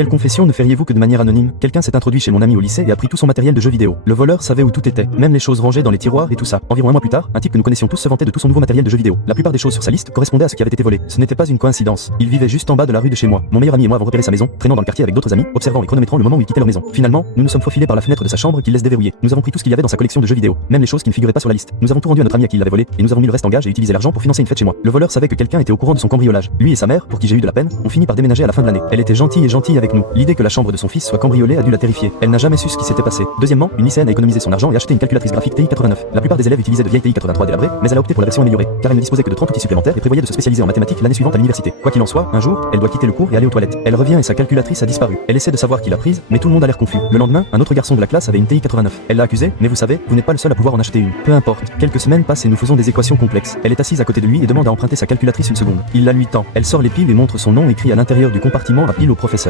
Quelle confession ne feriez-vous que de manière anonyme? Quelqu'un s'est introduit chez mon ami au lycée et a pris tout son matériel de jeux vidéo. Le voleur savait où tout était, même les choses rangées dans les tiroirs et tout ça. Environ un mois plus tard, un type que nous connaissions tous se vantait de tout son nouveau matériel de jeux vidéo. La plupart des choses sur sa liste correspondaient à ce qui avait été volé. Ce n'était pas une coïncidence. Il vivait juste en bas de la rue de chez moi. Mon meilleur ami et moi avons repéré sa maison, traînant dans le quartier avec d'autres amis, observant et chronométrant le moment où il quittait leur maison. Finalement, nous nous sommes faufilés par la fenêtre de sa chambre qu'il laisse déverrouiller. Nous avons pris tout ce qu'il y avait dans sa collection de jeux vidéo, même les choses qui ne figuraient pas sur la liste. Nous avons tout rendu à notre ami à qui il l'avait volé et nous avons mis le reste en gage et utilisé l'argent pour financer une fête chez moi. Le voleur savait que quelqu'un était au courant de son cambriolage. Lui et sa mère, pour qui j'ai eu de la peine, ont fini par déménager à la fin de l'année. Elle était gentille avec nous. L'idée que la chambre de son fils soit cambriolée a dû la terrifier. Elle n'a jamais su ce qui s'était passé. Deuxièmement, une lycéenne a économisé son argent et acheté une calculatrice graphique TI 89. La plupart des élèves utilisaient de vieilles TI 83 délabrées, mais elle a opté pour la version améliorée, car elle ne disposait que de 30 outils supplémentaires et prévoyait de se spécialiser en mathématiques l'année suivante à l'université. Quoi qu'il en soit, un jour, elle doit quitter le cours et aller aux toilettes. Elle revient et sa calculatrice a disparu. Elle essaie de savoir qui l'a prise, mais tout le monde a l'air confus. Le lendemain, un autre garçon de la classe avait une TI 89. Elle l'a accusé, mais vous savez, vous n'êtes pas le seul à pouvoir en acheter une. Peu importe. Quelques semaines passent et nous faisons des équations complexes. Elle est assise à côté de lui et demande à emprunter sa calculatrice une seconde. Il la lui tend. Elle sort les piles et montre son nom écrit à l'intérieur du compartiment à pile au professeur.